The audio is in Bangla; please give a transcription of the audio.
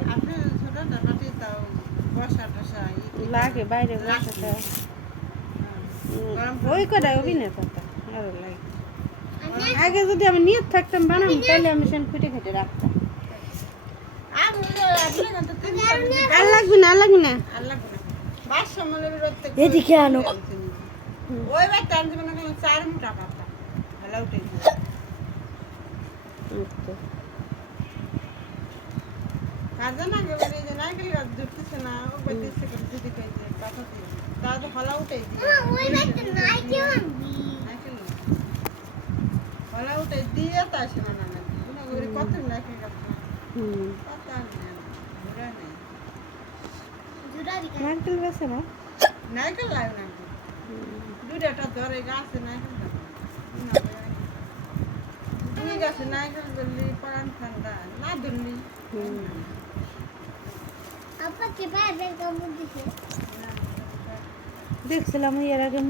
যায় আপনি ছোট না মাটি তাও বসা টসা লাগে বাইরে বসাটা ওই কটাই অভিনেতা আরো লাগে আগে যদি আমি নিয়ে থাকতাম বানাম তাহলে আমি সেন খুঁটে খেটে রাখতাম আর লাগবে না আর লাগবে না এদিকে আনো ওই বার টান দিবেন না 4 মুঠা পাতা ভালো উঠে কাজে না গেলে এই যে নারকেল গাছ ধরতেছে না ও বলতেছে যদি কই যে পাতা দিয়ে তা তো ভালো উঠে ওই বাইতে নারকেল আনবি ভালো উঠে দিয়ে তা আসে না না ওই কত নারকেল গাছ পাতা নেই ঘুরা নেই জুড়ারি নারকেল বেছে না নারকেল লাগে না দুইটা ধরে গাছে নারকেল দুই গাছে নারকেল ধরলি পরান ঠান্ডা না ধরলি আপা কে বাইরে কামড় দিছে দেখছিলাম এর আগে